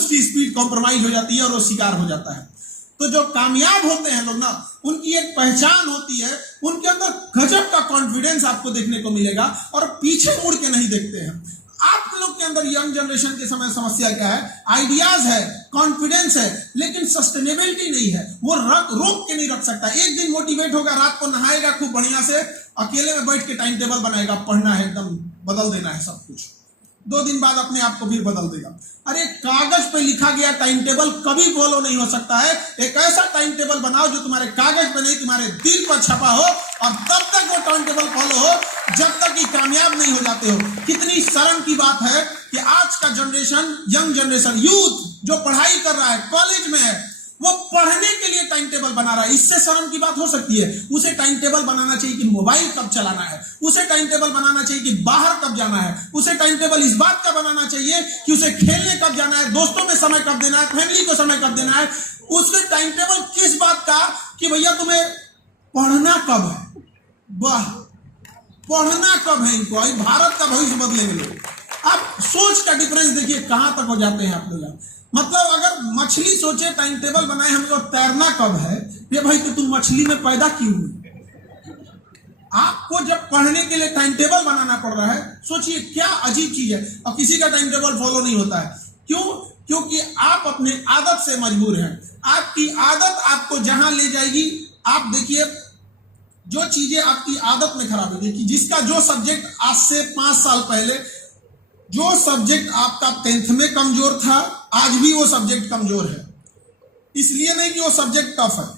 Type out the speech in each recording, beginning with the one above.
उसकी speed compromise हो जाती है और वो शिकार हो जाता है। तो जो कामयाब होते हैं लोग ना, उनकी एक पहचान होती है, उनके अंदर गजब का कॉन्फिडेंस आपको देखने को मिलेगा और पीछे मुड़ के नहीं देखते हैं। आप लोग के अंदर यंग जनरेशन के समय समस्या क्या है? आइडियाज है, कॉन्फिडेंस है, लेकिन सस्टेनेबिलिटी नहीं है। वो रोक के नहीं रख सकता। एक दिन मोटिवेट होगा, रात को नहाएगा खूब बढ़िया से, अकेले में बैठ के टाइम टेबल बनाएगा, पढ़ना है, एकदम बदल देना है सब कुछ। 2 दिन बाद अपने आप को फिर बदल देगा। अरे कागज पे लिखा गया टाइम टेबल कभी फॉलो नहीं हो सकता है। एक ऐसा टाइम टेबल बनाओ जो तुम्हारे कागज पे नहीं, तुम्हारे दिल पर छपा हो, और तब तक वो टाइम टेबल फॉलो हो जब तक कि कामयाब नहीं हो जाते हो। कितनी शर्म की बात है कि आज का जनरेशन, यंग जनरेशन, यूथ जो पढ़ाई कर रहा है, कॉलेज में है, वो पढ़ने के लिए टाइम टेबल बना रहा है। इससे शर्म की बात हो सकती है? उसे टाइम टेबल बनाना चाहिए कि मोबाइल कब चलाना है, उसे टाइम टेबल बनाना चाहिए कि बाहर कब जाना है, उसे टाइम टेबल इस बात का बनाना चाहिए कि उसे खेलने कब जाना है, दोस्तों में समय कब देना है, फैमिली को समय कब देना है। उसके टाइम टेबल किस बात का कि भैया तुम्हें पढ़ना कब है। वाह, पढ़ना कब है इनको। भारत का भविष्य बदलेंगे लोग। अब सोच का डिफरेंस देखिए कहां तक हो जाते हैं आप लोग। मतलब अगर मछली सोचे टाइम टेबल बनाए हम लोग तैरना कब है, ये भाई तो तुम मछली में पैदा क्यों हुई? आपको जब पढ़ने के लिए टाइम टेबल बनाना पड़ रहा है, सोचिए क्या अजीब चीज है। और किसी का टाइम टेबल फॉलो नहीं होता है। क्यों? क्योंकि आप अपने आदत से मजबूर हैं। आपकी आदत आपको जहां ले जाएगी, आप देखिए जो चीजें आपकी आदत में खराब होगी, कि जिसका जो सब्जेक्ट आज से 5 साल पहले, जो सब्जेक्ट आपका 10th में कमजोर था, आज भी वो सब्जेक्ट कमजोर है। इसलिए नहीं कि वो सब्जेक्ट टफ है,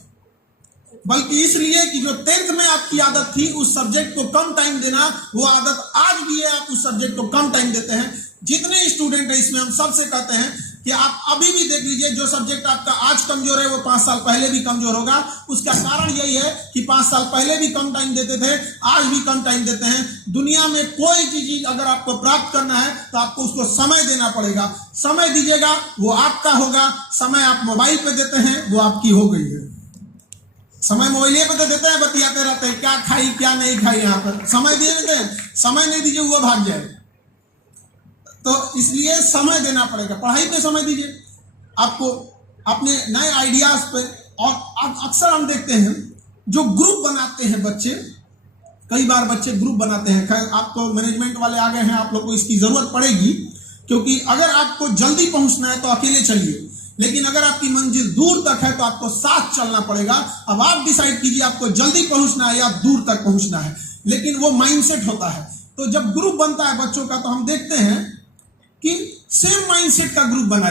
बल्कि इसलिए कि जो 10th में आपकी आदत थी उस सब्जेक्ट को कम टाइम देना, वो आदत आज भी है, आप उस सब्जेक्ट को कम टाइम देते हैं। जितने स्टूडेंट हैं इसमें हम सबसे कहते हैं कि आप अभी भी देख लीजिए, जो सब्जेक्ट आपका आज कमजोर है वो 5 साल पहले भी कमजोर होगा। उसका कारण यही है कि 5 साल पहले भी कम टाइम देते थे, आज भी कम टाइम देते हैं। दुनिया में कोई चीज अगर आपको प्राप्त करना है तो आपको उसको समय देना पड़ेगा। समय दीजिएगा वो आपका होगा। समय आप मोबाइल पे देते हैं वो आपकी हो गई है। समय मोबाइल पे तो देते हैं, बतियाते रहते हैं क्या खाई क्या नहीं खाई। यहाँ पर समय दे देते हैं, समय नहीं दीजिए वो भाग जाए। तो इसलिए समय देना पड़ेगा। पढ़ाई पे समय दीजिए, आपको अपने नए आइडियाज पे। और अक्सर हम देखते हैं जो ग्रुप बनाते हैं बच्चे, कई बार बच्चे ग्रुप बनाते हैं। खैर आपको मैनेजमेंट वाले आ गए हैं, आप लोग को इसकी जरूरत पड़ेगी, क्योंकि अगर आपको जल्दी पहुंचना है तो अकेले चलिए, लेकिन अगर आपकी मंजिल दूर तक है तो आपको साथ चलना पड़ेगा। अब आप डिसाइड कीजिए आपको जल्दी पहुंचना है या दूर तक पहुंचना है, लेकिन वो माइंडसेट होता है। तो जब ग्रुप बनता है बच्चों का, तो हम देखते हैं कि सेम माइंडसेट का ग्रुप बना